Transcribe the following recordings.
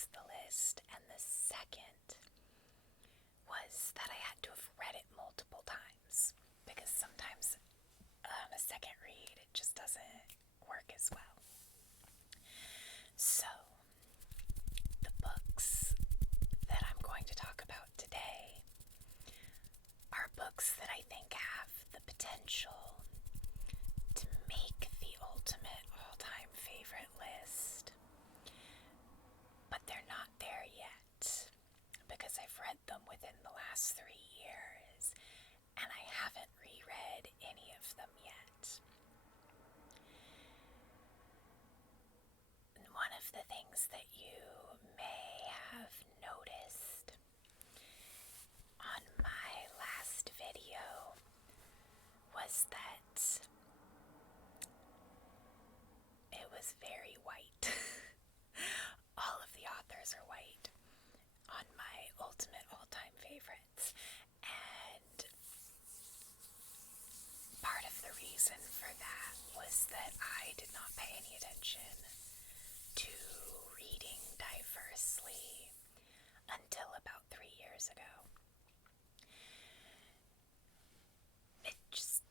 makes the list, and the second was that I had to have read it multiple times because sometimes on a second read it just doesn't work as well. So, the books that I'm going to talk about today are books that I think have the potential to make the ultimate all-time favorite list, but they're not there yet because I've read them within the last 3 years and I haven't reread any of them yet. One of the things that you may have noticed on my last video was that it was very white. All of the authors are white on my ultimate all-time favorites, and part of the reason for that was that I did not pay any attention to reading diversely until about 3 years ago. It just...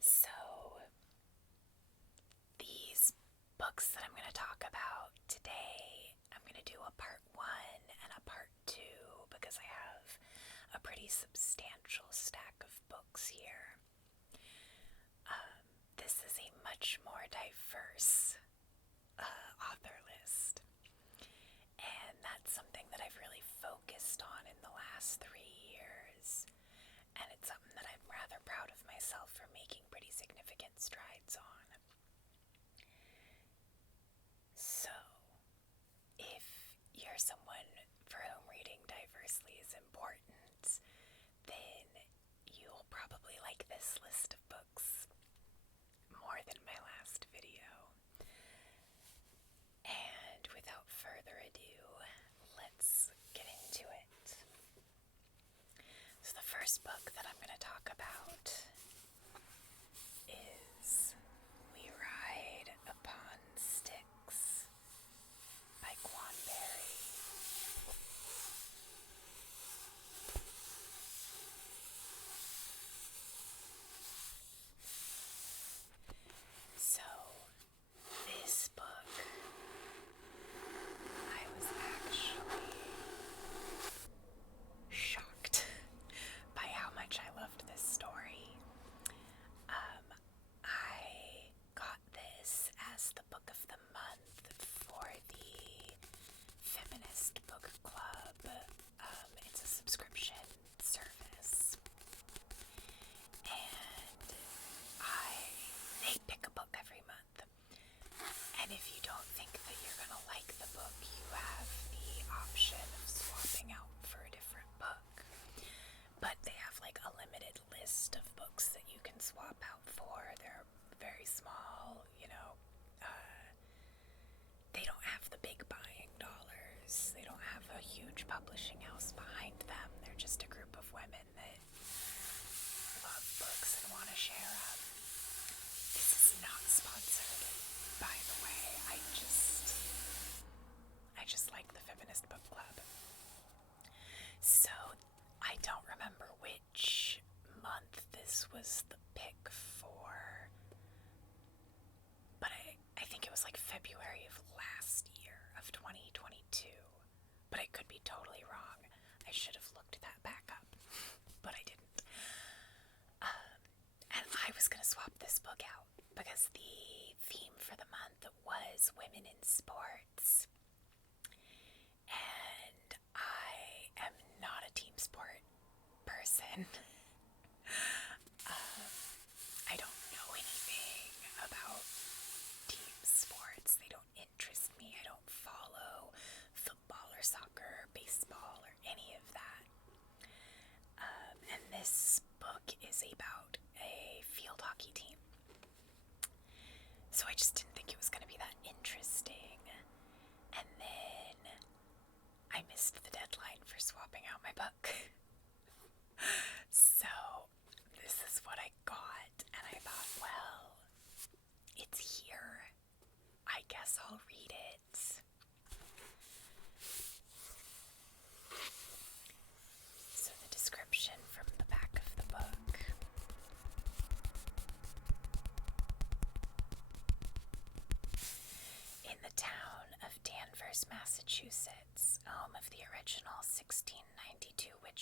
So, these books that I'm going to talk about today, I'm going to do a part 1 and a part 2 because I have a pretty substantial stack of books here. This is a much more diverse author list, and that's something that I've really focused on in the last 3 years, and it's something that I'm rather proud of myself for making pretty significant strides on. So, if you're someone for whom reading diversely is important, then you'll probably like this list of books more than my last video. And without further ado, let's get into it. So the first book that I'm going to talk about is We Ride Upon Styx by Quan Berry. So, this book, I was actually shocked by how much I loved this story. I got this as the book of the month for the Feminist Book Club. It's a subscription service, and they pick a book every month. And if you don't think that you're gonna like the book, you have the option of swapping out for a different book. But they have like a limited list of books that you can swap out for. They're very small, they don't have the big buying dollars. They don't have a huge publishing house behind them. They're just a group of women that love books and want to share them. This is not sponsored, by the way. I just like the Feminist Book Club. So, I don't remember which month this was the pick for, but I think it was like February of last year, of 2022. But I could be totally wrong. I should have looked that back up, but I didn't. And I was going to swap this book out because the theme for the month was women in sports. And I am not a team sport person. I don't know anything about team sports. They don't interest me. I don't follow football or soccer or baseball or any of that. And this book is about a field hockey team. So I just didn't think it was going to be that interesting. And then I missed the deadline for swapping out my book. So this is what I got, and I thought, well, it's here.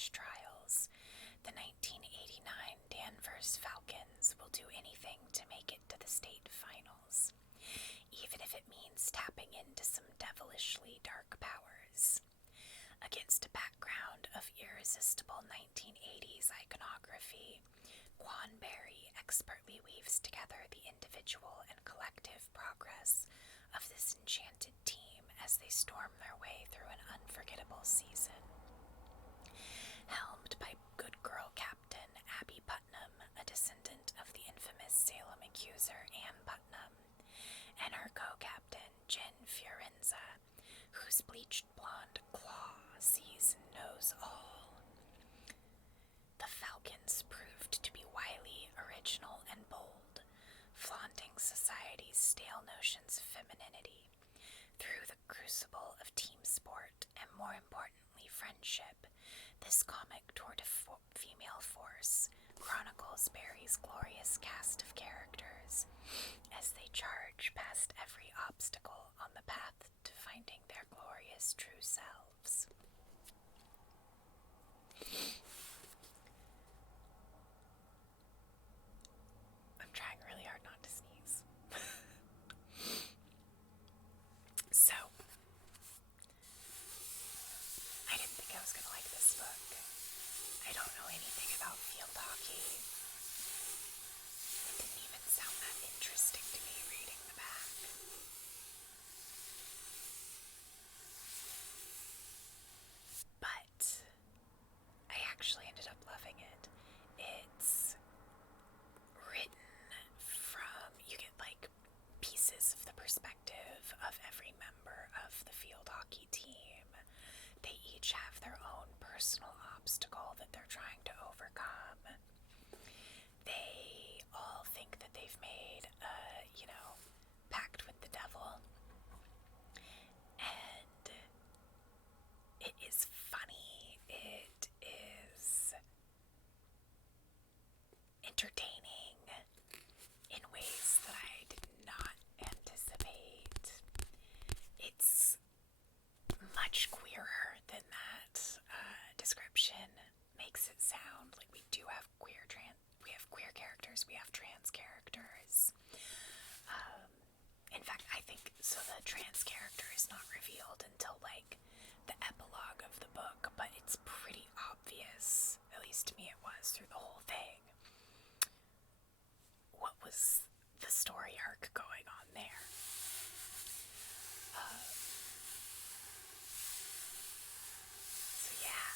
college trials. The 1989 Danvers Falcons will do anything to make it to the state finals, even if it means tapping into some devilishly dark powers. Against a background of irresistible 1980s iconography, Quan Barry expertly weaves together the individual and collective progress of this enchanted team as they storm their way through an unforgettable season. Helmed by good girl captain Abby Putnam, a descendant of the infamous Salem accuser Ann Putnam, and her co-captain Jen Fiorenza, whose bleached blonde claw sees and knows all. The Falcons proved to be wily, original, and bold, flaunting society's stale notions of femininity. Through the crucible of team sport and, more importantly, friendship, this comic tour de female force chronicles Barry's glorious cast of characters as they charge past every obstacle on the path to finding their glorious true selves. I'm trying really hard not to sneeze. So, I didn't think I was going to like this book. I don't know anything about field hockey. It didn't even sound that interesting to me reading the back. But I actually ended up loving it. It's written from, you get like pieces of the perspective of every member of the field hockey team. They each have their own personal obstacle that they're trying to overcome. They all think that they've made a, pact with the devil. And it is funny. It is entertaining in ways that I did not anticipate. It's much queerer than that description makes it sound. Like, we do have queer characters, we have trans characters. In fact, I think so the trans character is not revealed until like the epilogue of the book, but it's pretty obvious, at least to me it was, through the whole thing, what was the story arc going on there. So yeah,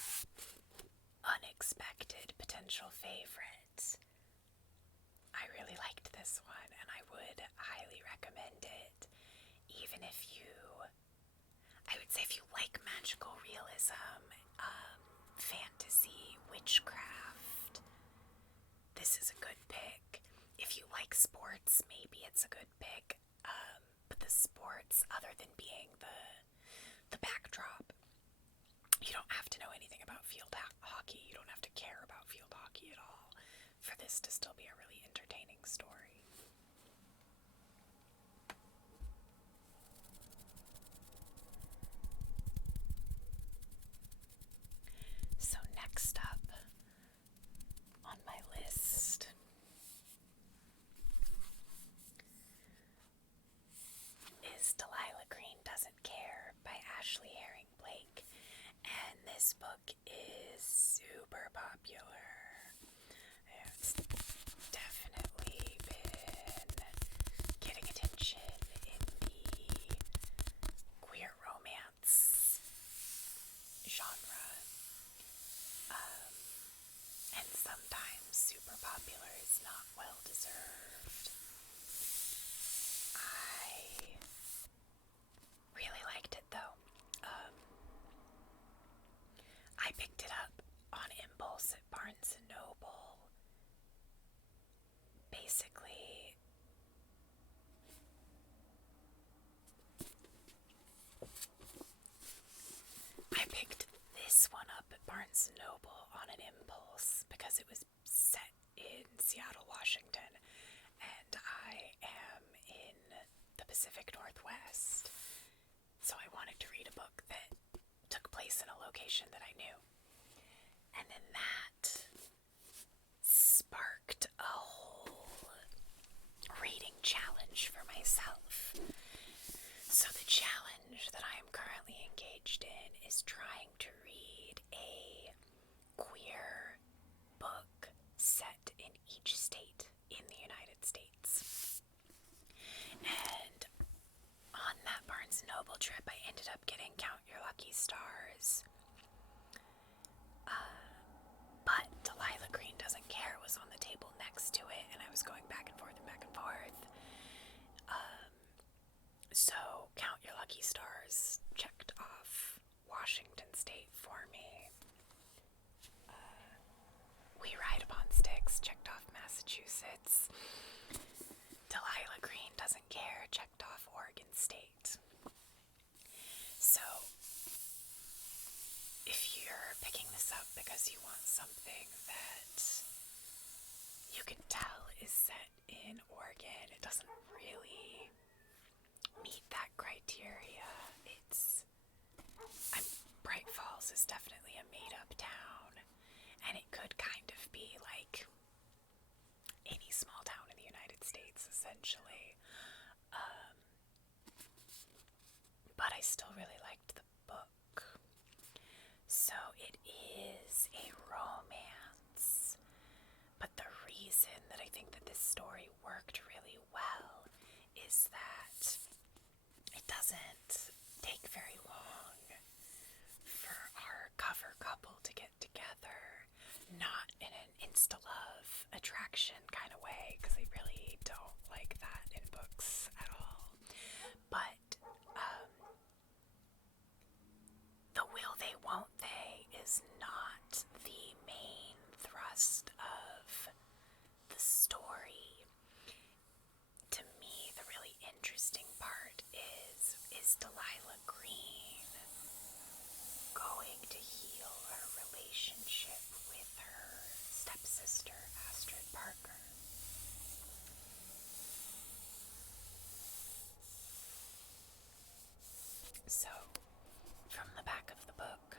unexpected potential favorite. I really liked this one, and I would highly recommend it, even if I would say if you like magical realism, fantasy, witchcraft, this is a good pick. If you like sports, maybe it's a good pick, but the sports, other than being the backdrop, you don't have to know anything about field hockey. You don't have to care about field hockey at all for this to still be a really entertaining story. So next up on my list is Delilah Green Doesn't Care by Ashley Herring Blake, and this book is super popular. It's definitely been getting attention in the queer romance genre, and sometimes super popular is not well deserved. I really liked it though. I picked it up on impulse at Barnes & Noble. Basically, I picked this one up at Barnes & Noble on an impulse because it was set in Seattle, Washington, and I am in the Pacific Northwest, so I wanted to read a book that took place in a location that I knew. And And then that sparked a whole reading challenge for myself. So the challenge that I am currently engaged in is trying to read a queer book set in each state in the United States. And on that Barnes & Noble trip, I ended up getting Count Your Lucky Stars. But Delilah Green Doesn't Care was on the table next to it, and I was going back and forth and back and forth. So Count Your Lucky Stars checked off Washington State for me. We Ride Upon Sticks checked off Massachusetts. Delilah Green Doesn't Care checked off Oregon State. So if you're picking this up because you want something that you can tell is set in Oregon, it doesn't really meet that criteria. Bright Falls is definitely a made-up town, and it could kind of be like any small town in the United States, essentially. But I still really liked the book. So it is a romance, but the reason that I think that this story worked really well is that it doesn't take very long for our cover couple to get together, not in an insta-love attraction kind of way, because I really don't like that in books at all. But the will they, won't they is not the main thrust of the story. To me, the really interesting part is Delilah Green going to heal her relationship with her stepsister, Astrid Parker. So, from the back of the book,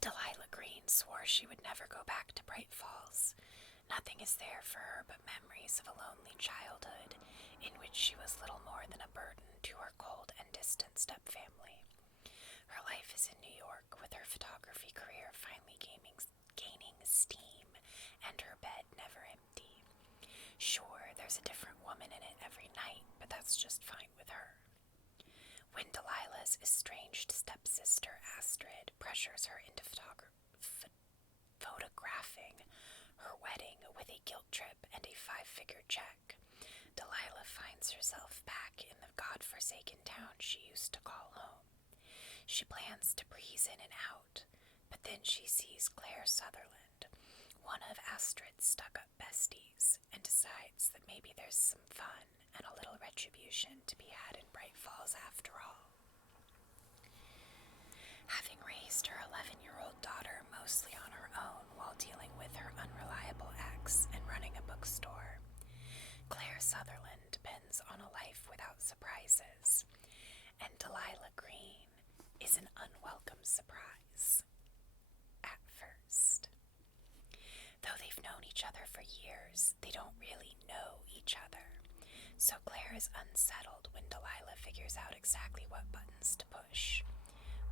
Delilah Green swore she would never go back to Bright Falls. Nothing is there for her but memories of a lonely childhood in which she was little more than a burden to her cold and distant stepfamily. Her life is in New York, with her photography career finally gaining steam and her bed never empty. Sure, there's a different woman in it every night, but that's just fine with her. When Delilah's estranged stepsister Astrid pressures her into photographing her wedding with a guilt trip and a 5-figure check, Delilah finds herself back in the godforsaken town she used to call home. She plans to breeze in and out, but then she sees Claire Sutherland, one of Astrid's stuck-up besties, and decides that maybe there's some fun and a little retribution to be had in Bright Falls after all. Having raised her 11-year-old daughter mostly on her own while dealing with her unreliable ex and running a bookstore, Claire Sutherland depends on a life without surprises, and Delilah Green is an unwelcome surprise. At first. Though they've known each other for years, they don't really know each other. So Claire is unsettled when Delilah figures out exactly what buttons to push.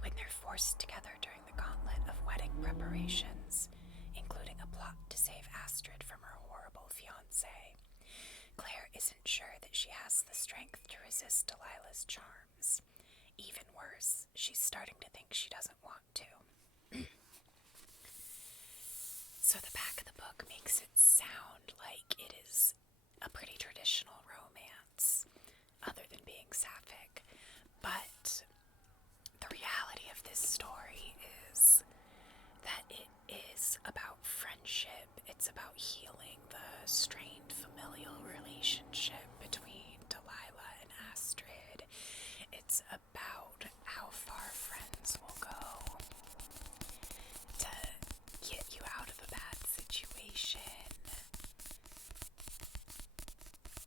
When they're forced together during the gauntlet of wedding preparations, including a plot to save Astrid from her horrible fiancé, Claire isn't sure that she has the strength to resist Delilah's charms. Even worse, she's starting to think she doesn't want to. So the back of the book makes it sound like it is a pretty traditional romance, other than being sapphic. But the reality of this story is that it is about friendship. It's about healing the strained familial relationship between Delilah and Astrid. It's about how far friends will go to get you out of a bad situation.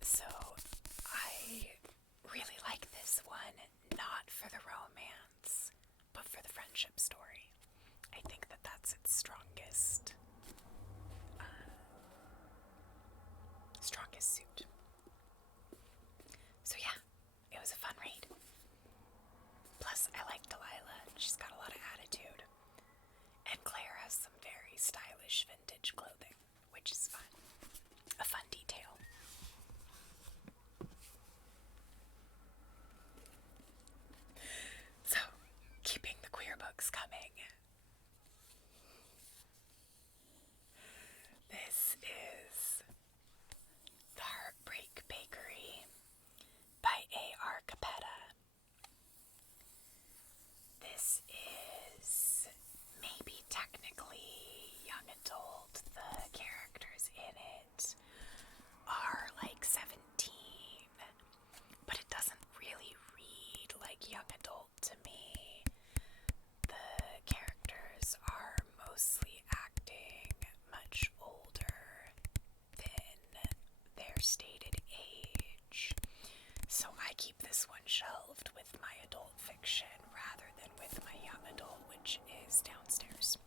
So I really like this one, not for the romance, but for the friendship story. strongest suit. So yeah, it was a fun read. Plus, I like Delilah. She's got a lot of attitude. And Claire has some very stylish vintage clothing, which is fun. A fun detail. So, keeping the queer books coming. This is The Heartbreak Bakery by A.R. Capetta. This is maybe technically young adult. The characters in it are like 17, but it doesn't really read like young adult to me. The characters are mostly acting much older than their stated age. So I keep this one shelved with my adult fiction rather than with my young adult, which is downstairs.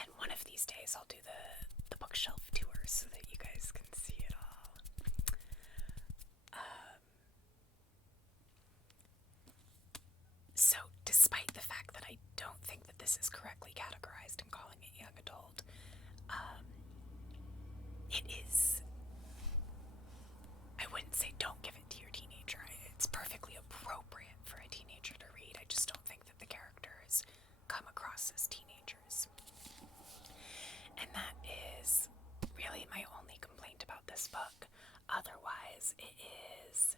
And one of these days I'll do the bookshelf tour so that you guys can see it all. So despite the fact that I don't think that this is correctly categorized and calling it young adult, it is. I wouldn't say don't give it to your teenager. It's perfectly appropriate for a teenager to read. I just don't think that the characters come across as teenagers. And that is really my only complaint about this book. Otherwise, it is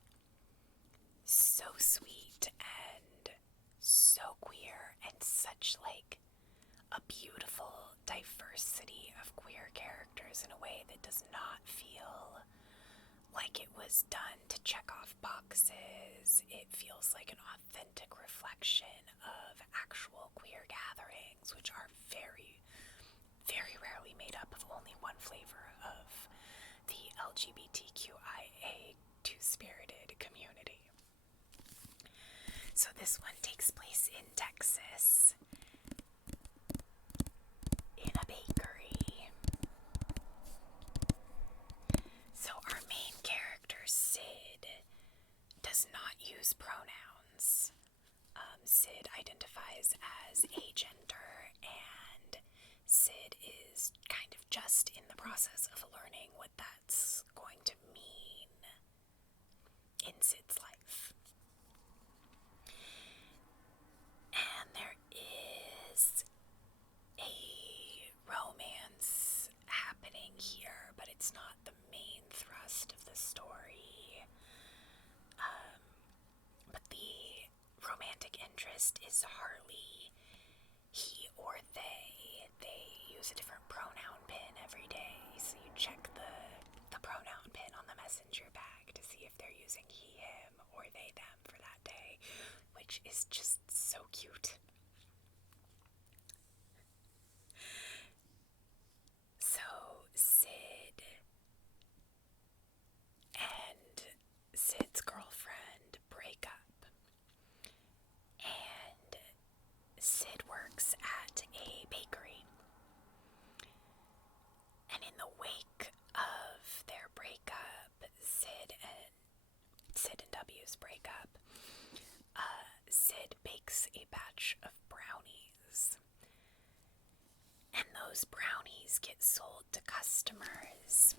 so sweet and so queer and such like a beautiful diversity of queer characters in a way that does not feel like it was done to check off boxes. It feels like an authentic reflection of actual queer gatherings, which are very, very rarely made up of only one flavor of the LGBTQIA two-spirited community. So this one takes place in Texas, in a bakery. So our main character, Sid, does not use pronouns. Sid identifies as agender, and Sid is kind of just in the process of learning what that's going to mean in Sid's life. And there is a romance happening here, but it's not the main thrust of the story. But the romantic interest is Harley. He or they. They use a different pronoun pin every day, so you check the pronoun pin on the messenger bag to see if they're using he, him, or they, them for that day, which is just so cute. So Sid and Sid's girlfriend break up, and Sid works at a bakery. And in the wake of their breakup, Sid and W's breakup, Sid bakes a batch of brownies. And those brownies get sold to customers.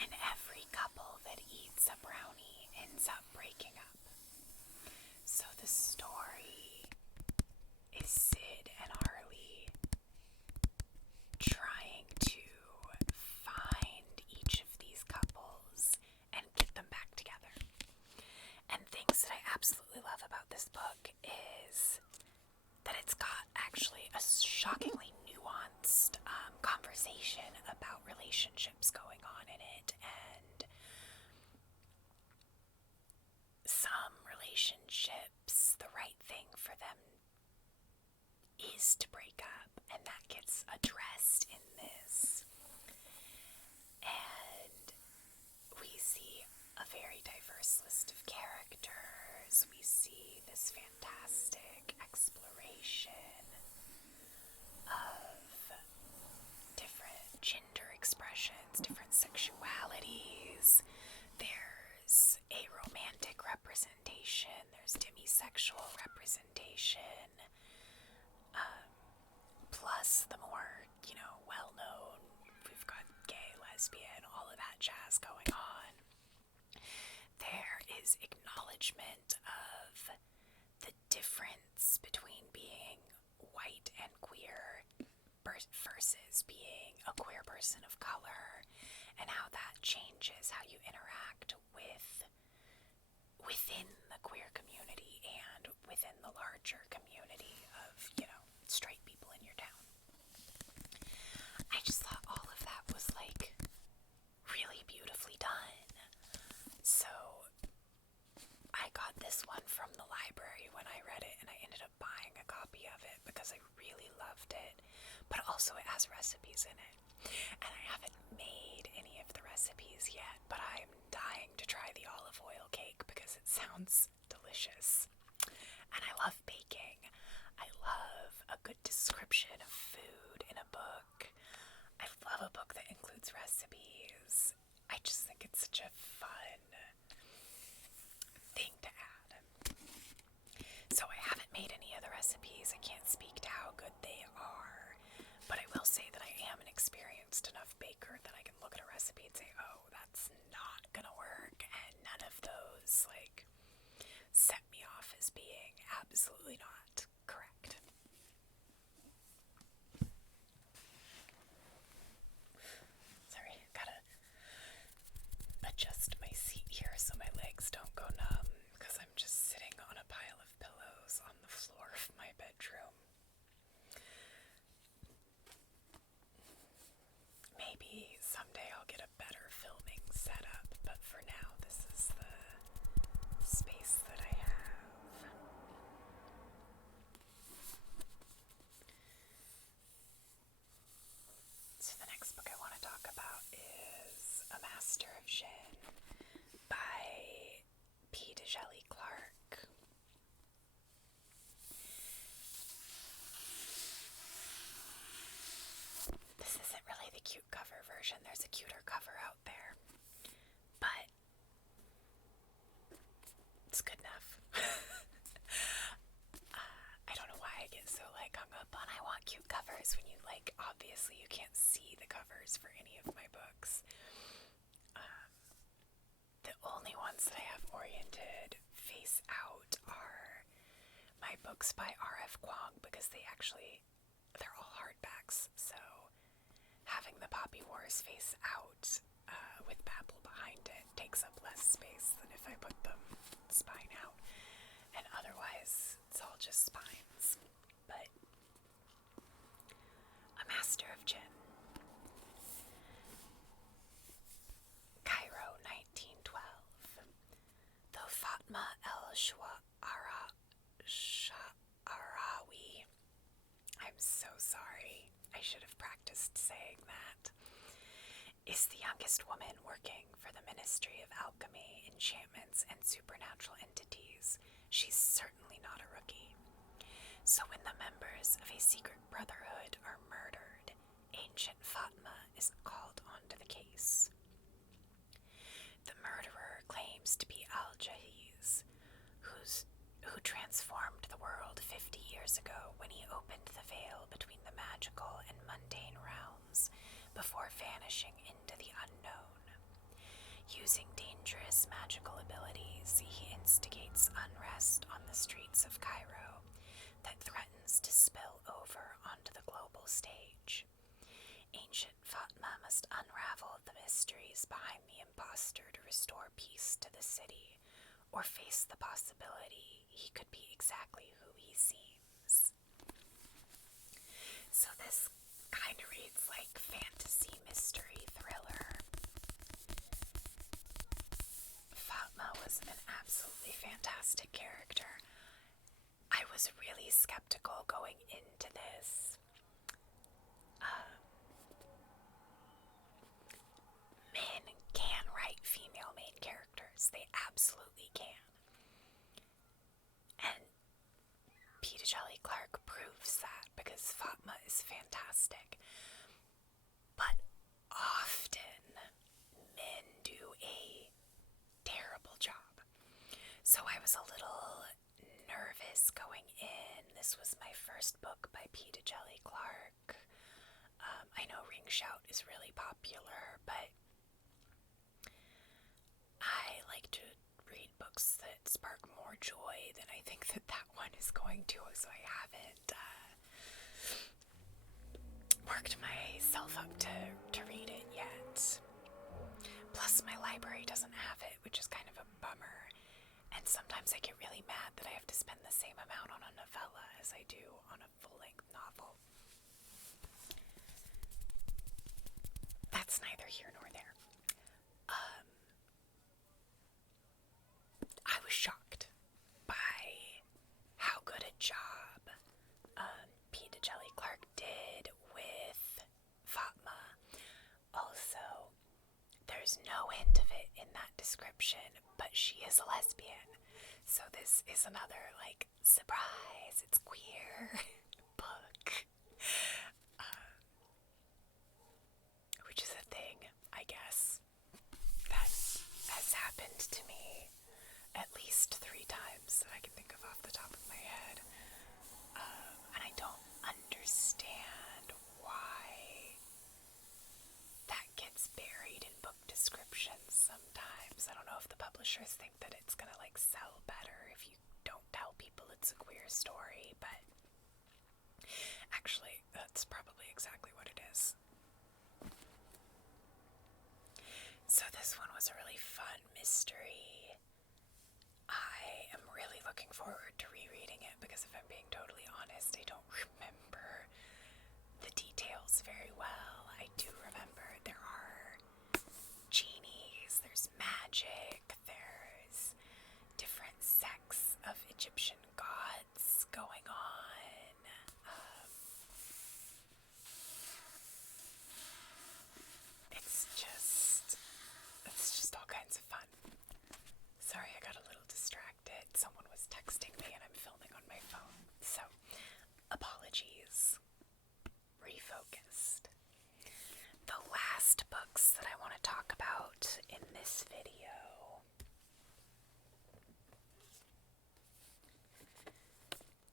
And every couple that eats a brownie ends up breaking up. So the story is Sid and Harley trying to find each of these couples and get them back together. And things that I absolutely love about this book is that it's got actually a shockingly nuanced conversation about relationships going on in it, and some relationships, the right thing for them is to break up, and that gets addressed in this. And we see a very diverse list of characters. We see this fantastic exploration sexual representation, plus the more, well-known, we've got gay, lesbian, all of that jazz going on. There is acknowledgement of the difference between being white and queer versus being a queer person of color, and how that changes how you interact within the queer community and within the larger community of, straight people in your town. I just thought all of that was like really beautifully done. So I got this one from the library when I read it, and I ended up buying a copy of it because I really loved it. But also it has recipes in it. And I haven't made any of the recipes yet, but I'm dying to try the olive oil cake because it sounds delicious. And I love baking. I love a good description of food in a book. I love a book that includes recipes. I just think it's such a fun thing to add. So I haven't made any of the recipes. I can't speak to how good they are, but I will say that I am an experienced enough baker that I can look at a recipe and say, oh, that's not gonna work, and none of those set me off as being absolutely not correct. Sorry, gotta adjust my seat here so my legs don't go numb, because I'm just sitting on a pile of pillows on the floor of my bedroom. Maybe someday I'll get a better filming setup, but for now this is the space that I have. So the next book I want to talk about is A Master of Djinn by P. Djèlí Clark. This isn't really the cute cover version. There's a cuter cover out there, but it's good enough. I don't know why I get so hung up on I want cute covers when you obviously you can't see the covers for any of my books. The only ones that I have oriented face out are my books by R.F. Kuang, because they're all hardbacks, so having the Poppy Wars face out with Babel behind it takes up less space than if I put them spine out, and otherwise it's all just spines. But A Master of Djinn. Cairo, 1912. Though Fatma el-Sha'arawi, I'm so sorry, I should have practiced saying that, is the youngest woman working for the Ministry of Alchemy, Enchantments, and Supernatural Entities, she's certainly not a rookie. So when the members of a secret brotherhood are murdered, ancient Fatma is called onto the case. The murderer claims to be Al-Jahiz, who transformed the world 50 years ago when he opened the veil between the magical and mundane realms before vanishing into the unknown. Using dangerous magical abilities, he instigates unrest on the streets of Cairo that threatens to spill over onto the global stage. Ancient Fatma must unravel the mysteries behind the impostor to restore peace to the city, or face the possibility he could be exactly who he seems. So this kind of reads like fantasy mystery thriller. Fatma was an absolutely fantastic character. I was really skeptical going into this. Men can write female main characters. They absolutely can. And P. Djèlí Clark proves that, because Fatma is fantastic. But often men do a terrible job. So I was a little Shout is really popular, but I like to read books that spark more joy than I think that that one is going to, so I haven't worked myself up to read it yet. Plus, my library doesn't have it, which is kind of a bummer. And sometimes I get really mad that I have to spend the same amount on a novella as I do on a full-length novel. That's neither here nor there. I was shocked by how good a job Pete Jelly-Clark did with Fatma. Also, there's no hint of it in that description, but she is a lesbian. So this is another, like, surprise, it's queer book. Which is a thing, I guess, that has happened to me at least 3 times that I can think of off the top of my head. And I don't understand why that gets buried in book descriptions sometimes. I don't know if the publishers think that it's gonna, like, sell better if you don't tell people it's a queer story, but actually, that's probably exactly what it is. So this one was a really fun mystery. I am really looking forward to rereading it because if I'm being totally honest, I don't remember the details very well. I do remember there are genies, there's magic, there's different sects of Egyptian gods going on. It's just all kinds of fun. Sorry, I got a little distracted. Someone was texting me and I'm filming on my phone. So, apologies. Refocused. The last books that I want to talk about in this video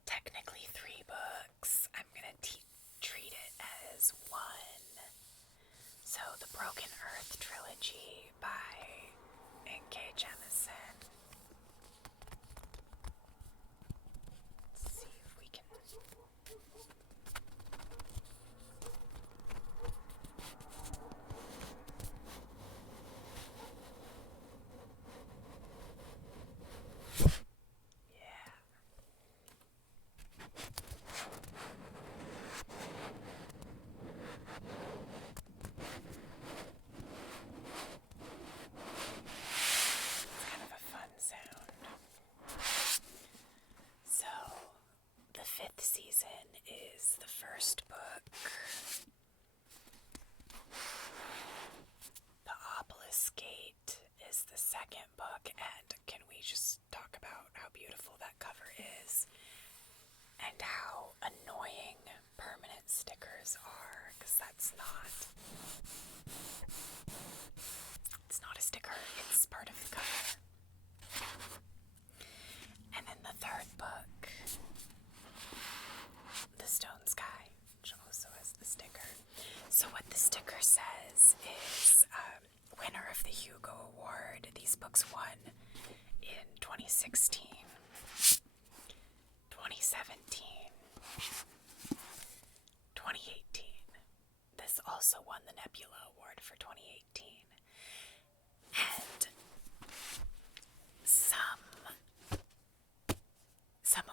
technically 3 books. I'm gonna treat it as one. So, the Broken Earth trilogy by N.K. Jemisin. Let's see if we can. Yeah. It's kind of a fun sound. So, the 5th season is the first book. The Obelisk Gate is the second book, and can we just talk about how beautiful that cover is and how annoying permanent stickers are, because it's not a sticker, it's part of the cover. And then the 3rd book, The Stone Sky, which also has the sticker. So what the sticker says is, winner of the Hugo Award. These books won in 2016, 2017, 2018. This also won the Nebula Award for 2018. And some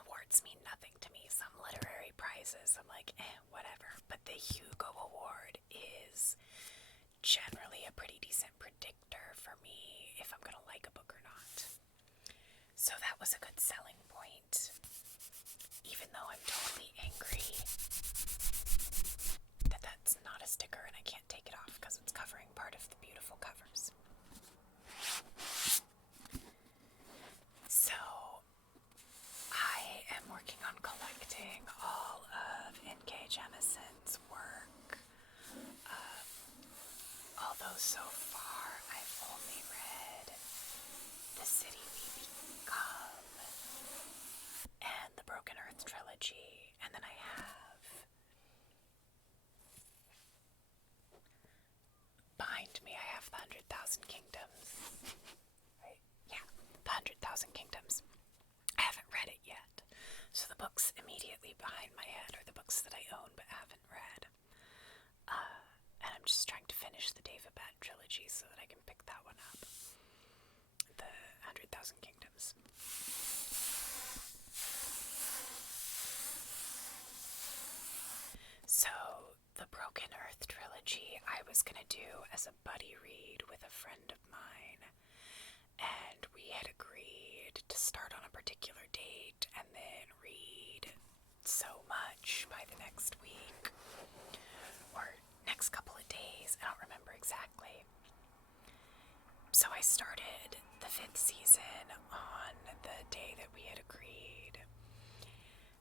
awards mean nothing to me. Some literary prizes, I'm like, whatever. But the Hugo Award is generally a pretty decent predictor for me if I'm gonna like a book or not. So that was a good selling point, even though I'm totally angry that that's not a sticker and I can't take it off because it's covering part of the beautiful covers. So I am working on collecting all of N.K. Jemisin's work. Although so far I've only read The City We Become So the books immediately behind my head are the books that I own but haven't read. And I'm just trying to finish the David Bad trilogy so that I can pick that one up. The 100,000 Kingdoms. So, the Broken Earth trilogy I was gonna do as a buddy read with a friend of mine, and we had agreed to start on a particular date and then read so much by the next week, or next couple of days, I don't remember exactly. So I started the 5th season on the day that we had agreed,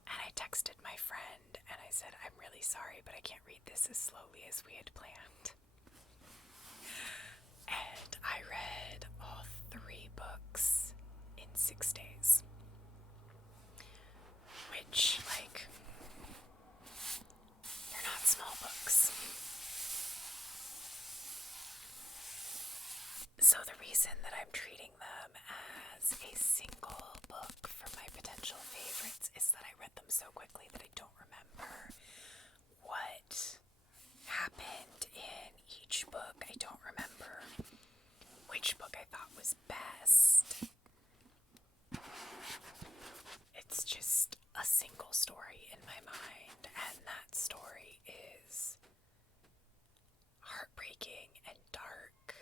and I texted my friend and I said, I'm really sorry, but I can't read this as slowly as we had planned. And I read all 3 books in 6 days. Which, like, they're not small books. So the reason that I'm treating them as a single book for my potential favorites is that I read them so quickly that I don't remember what happened in each book. I don't remember which book I thought was best. It's just a single story in my mind, and that story is heartbreaking and dark.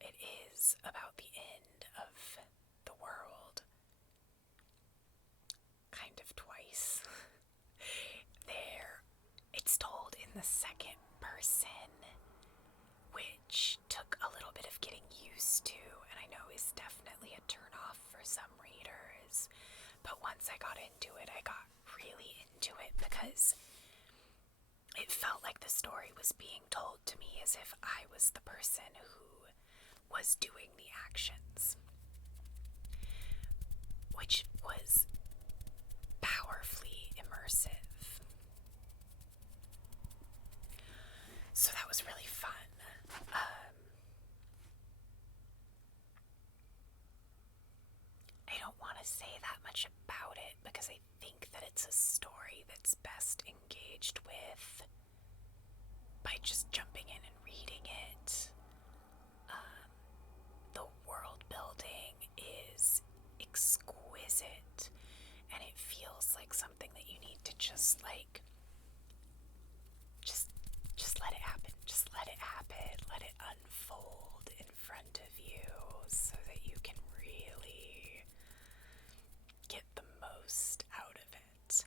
It is about the end of the world. Kind of twice. It's told in the second person, which took a little bit of getting used to, and I know is definitely a turnoff for some readers. But once I got into it, I got really into it because it felt like the story was being told to me as if I was the person who was doing the actions, which was powerfully immersive. So that was really fun. I don't want to say that much about it because I think that it's a story that's best engaged with by just jumping in and reading it. The world building is exquisite, and it feels like something that you need to just let it happen. Just let it happen. Let it unfold in front of you so that you can really get the most out of it.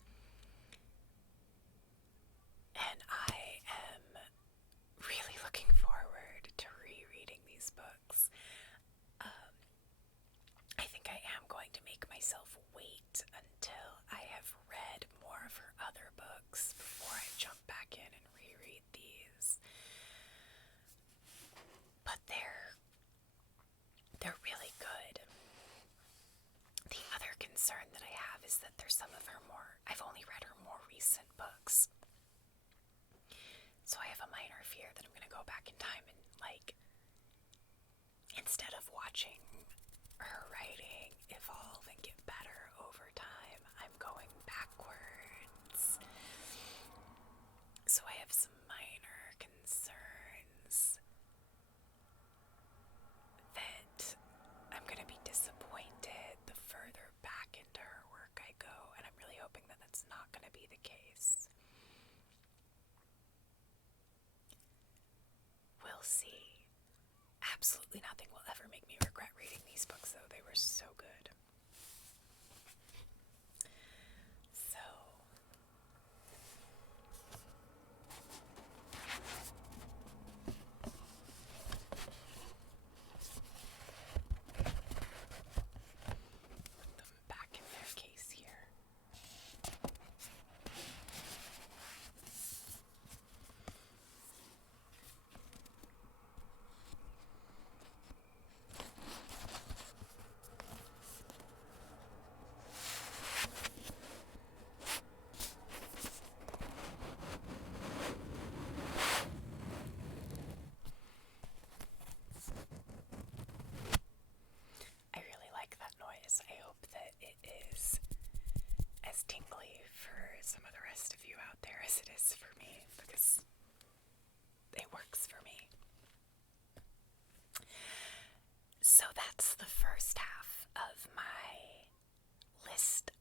And I am really looking forward to rereading these books. I think I am going to make myself wait until I have read more of her other books before I jump back in and reread these. But they're really good. The other concern that I have is that there's some of her I've only read her more recent books. So I have a minor fear that I'm going to go back in time and, instead of watching her writing evolve and get better over time, I'm going backwards. So I have some minor concerns that I'm going to be disappointed the further back into her work I go, and I'm really hoping that that's not going to be the case. We'll see. Absolutely nothing will ever make me regret reading these books, though. They were so good. So, put them back in their case here. as it is for me, because it works for me. So that's the first half of my list